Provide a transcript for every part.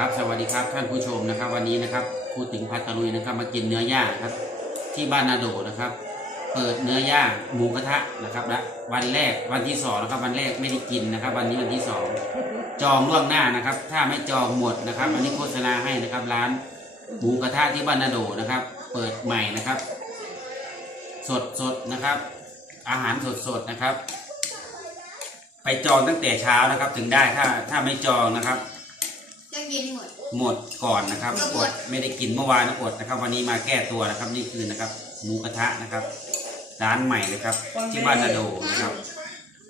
ครับสวัสดีครับท่านผู้ชมนะครับ วันนี้นะครับครูถึงพัตลุยนะครับ มากินเนื้อย่างครับ ที่บ้านนาโดนะครับ เปิดเนื้อย่างหมูกระทะนะครับและวันแรกวันที่สองนะครับ วันแรกไม่ได้กินนะครับ วันนี้วันที่สองจองล่วงหน้านะครับ ถ้าไม่จองหมดนะครับอันนี้โฆษณาให้นะครับ ร้านหมูกระทะที่บ้านนาโดนะครับ เปิดใหม่นะครับ สดสดนะครับ อาหารสดสดนะครับ ไปจองตั้งแต่เช้านะครับ ถึงได้ถ้าถ้าไม่จองนะครับ จะกินหมด หมดก่อนนะครับหมอดดไม่ได้กินเมื่อวานนะอดนะครับ วันนี้มาแก้ตัวนะครับนี่คือนะครับหมูกระทะนะครับ ร้านใหม่นะครับที่บ้านนาโดนะครับ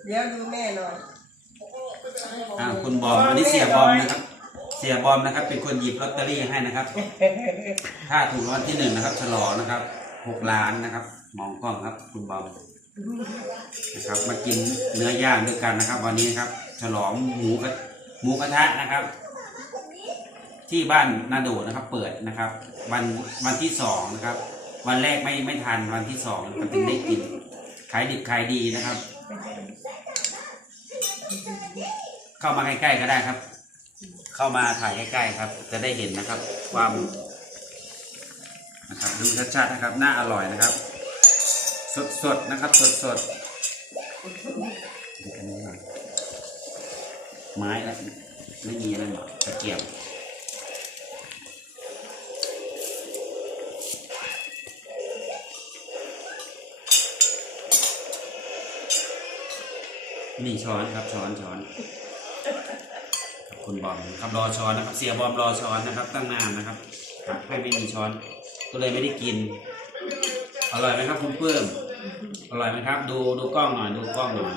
เดี๋ยวดูแม่หน่อยอ่าคุณบอมอันนี้เสียบอมนะครับ เสียบอมนะครับ เป็นคนหยิบลอตเตอรี่ให้นะครับ ถ้าถูกรางวัลที่หนึ่งนะครับฉลองนะครับหกล้านนะครับ มองกล้องครับ คุณบอมนะครับมากินเนื้อย่างด้วยกันนะครับ วันนี้นะครับ ฉลองหมูกระหมูกระทะนะครับ ที่บ้านนาโดนะครับ เปิดนะครับ วันวันที่สองนะครับ วันแรกไม่ไม่ทันวันที่สองนะครับถึงได้กินขายดิบขายดีนะครับ เข้ามาใกล้ๆก็ได้ครับ เข้ามาถ่ายใกล้ๆครับ จะได้เห็นนะครับ ความนะครับดูชัดๆนะครับน่าอร่อยนะครับ สดๆนะครับ สดๆดูอันนี้หน่อยไม้แล้วไม่มีอะไรหรอกตะเกียบ นี่ช้อนครับช้อนช้อนครับคุณบอมครับรอช้อนนะครับ เสียบอมรอช้อนนะครับ ตั้งนานนะครับครับให้ไม่มีช้อน ก็เลยไม่ได้กิน อร่อยไหมครับคุณเพิ่มอร่อยไหมครับ ดูดูกล้องหน่อยดูกล้องหน่อย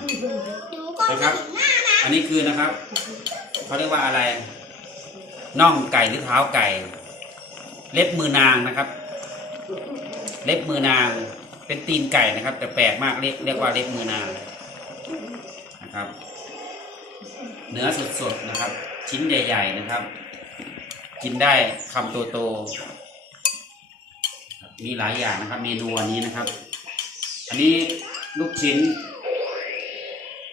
นะครับ อันนี้คือนะครับเขาเรียกว่าอะไรน่องไก่หรือเท้าไก่ เล็บมือนางนะครับ เล็บมือนางเป็นตีนไก่นะครับ แต่แปลกมากเรียกเรียกว่าเล็บมือนาง นะครับ เนื้อสดๆนะครับ ชิ้นใหญ่ ๆนะครับ กินได้คำโตๆมีหลายอย่างนะครับ เมนูอันนี้นะครับ อันนี้ลูกชิ้น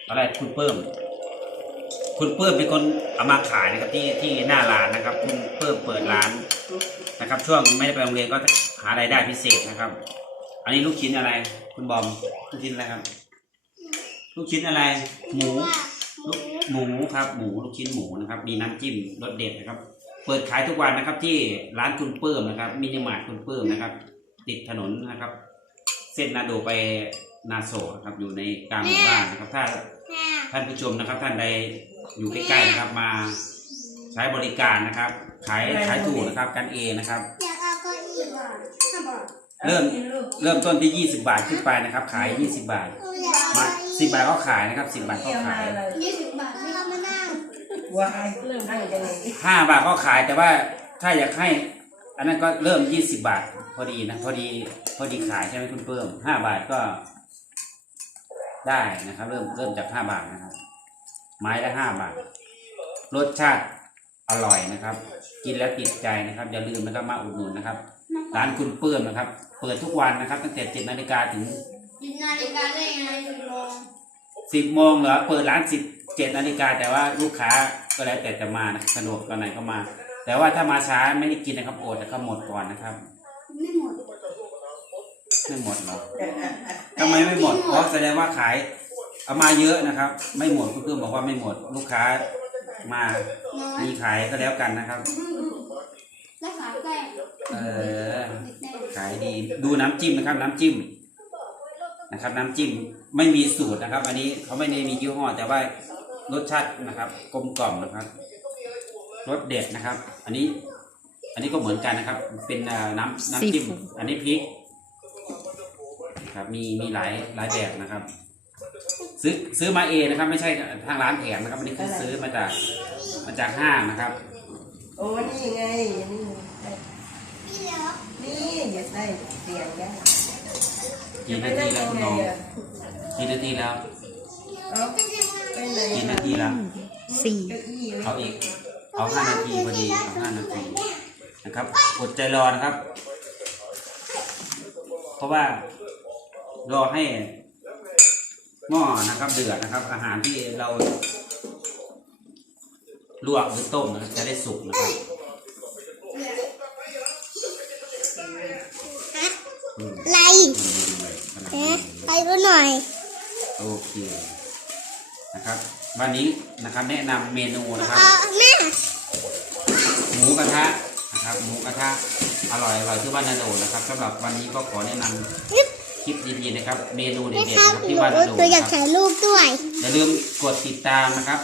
อะไรคุณเพิ่มคุณเพิ่มเป็นคนเอามาขายนะครับที่ที่หน้าร้านนะครับ คุณเพิ่มเปิดร้านนะครับ ช่วงไม่ได้ไปโรงเรียนก็หารายได้พิเศษนะครับ อันนี้ลูกชิ้นอะไร คุณบอมลูกชิ้นอะไรครับ ลูกชิ้นอะไร หมูลูกหมูครับ หมูลูกชิ้นหมูนะครับ มีน้ำจิ้มรสเด็ดนะครับ เปิดขายทุกวันนะครับ ที่ร้านคุณเพิ่มนะครับ มินิมาร์ทคุณเพิ่มนะครับ ติดถนนนะครับ เส้นนาโดไปนาโซนะครับ อยู่ในกลางหมู่บ้านนะครับ ถ้าแม่ท่านผู้ชมนะครับ ท่านใดอยู่ใกล้ๆนะครับมาใช้บริการนะครับ ขายขายถูกนะครับกันเองนะครับอยากเอาเก้าอี้ก่อนถ้าบอกเริ่มเริ่มต้นที่ 20 บาทขึ้นไปนะครับ ขาย 20 บาทอยากมา เอา10บาทก็ขายนะครับ10บาทก็เกี่ยวขายอะไรยี่สิบบาทไม่เอามานั่งวายเริ่มนั่งกันเลย5บาทก็ขายแต่ว่าถ้าอยากให้ อันนั้นก็เริ่ม20บาท พอดีนะพอดีพอดีขายใช่ไหมคุณเพิ่ม5บาทก็ ได้นะครับ เริ่มเริ่มจาก5บาทนะครับ ไม้ละ5บาท รสชาติอร่อยนะครับ กินแล้วติดใจนะครับ อย่าลืมนะครับมาอุดหนุนนะครับ ร้านคุณเปื้มนะครับ เปิดทุกวันนะครับ ตั้งแต่เจ็ดนาฬิกาถึง ยินนาฬิกาได้ไงสิบโมงสิบโมงเหรอเปิดร้านสิบเจ็ดนาฬิกาแต่ว่าลูกค้าก็แล้วแต่จะมานะสะดวกตอนไหนก็มา แต่ว่าถ้ามาช้าไม่ได้กินนะครับอดนะครับหมดก่อนนะครับไม่หมดไม่หมดเหรอทำไมไม่หมดเพราะแสดงว่าขายเอามาเยอะนะครับ ไม่หมดคุณเพิ่มบอกว่าไม่หมดลูกค้ามาน้อยมีขายก็แล้วกันนะครับแล้วขาแป้งเออแป้งขายดีดูน้ำจิ้มนะครับ น้ำจิ้ม นะครับ น้ำจิ้มไม่มีสูตรนะครับ อันนี้เขาไม่ได้มียี่ห้อ แต่ว่ารสชาตินะครับ กลมกล่อมนะครับรสเด็ดนะครับ อันนี้ อันนี้ก็เหมือนกันนะครับ เป็นเอ่อน้ำน้ำจิ้ม อันนี้พริกนะครับ มีมีหลายหลายแบบนะครับ ซื้อซื้อมาเองนะครับ ไม่ใช่ทางร้านแถมนะครับ อันนี้คือซื้อมาจากมาจากห้างนะครับ โอ้นี่ไงนี่พี่เหรอนี่อย่าใส่เสียงยาก กี่นาทีแล้วคุณน้องกี่นาทีแล้วเอาไปไหนกี่นาทีแล้วสี่เก้าอี้เอาอีกเอาห้านาทีพอดีเอาห้านาทีนะครับอดใจรอนะครับ เพราะว่ารอให้หม้อนะครับเดือดนะครับ อาหารที่เราลวกหรือต้มนะครับจะได้สุกนะครับอืม อะไร อืมกำลังดีเลย ไปดู หน่อย โอเคนะครับ วันนี้นะครับแนะนำเมนูนะครับ เออแม่หมูกระทะนะครับ หมูกระทะอร่อยอร่อยที่บ้านนาโดนะครับสำหรับวันนี้ก็ขอแนะนำคลิปดีๆนะครับ เมนูเด็ไม่ดๆครันะบครับหที่นูบ้านนาโดหนูอยากนะครับถ่ายรูปด้วย อย่าลืมกดติดตามนะครับ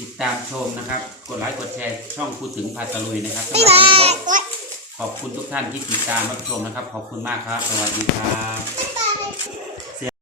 ติดตามชมนะครับ กดไลค์กดแชร์ช่องพูดถึงพาตะลุยนะครับสำหบ๊ายรับบาวันนี้ก็ยขอบคุณทุกท่านที่ติดตามรับชมนะครับ ขอบคุณมากครับ สวัสดีครับ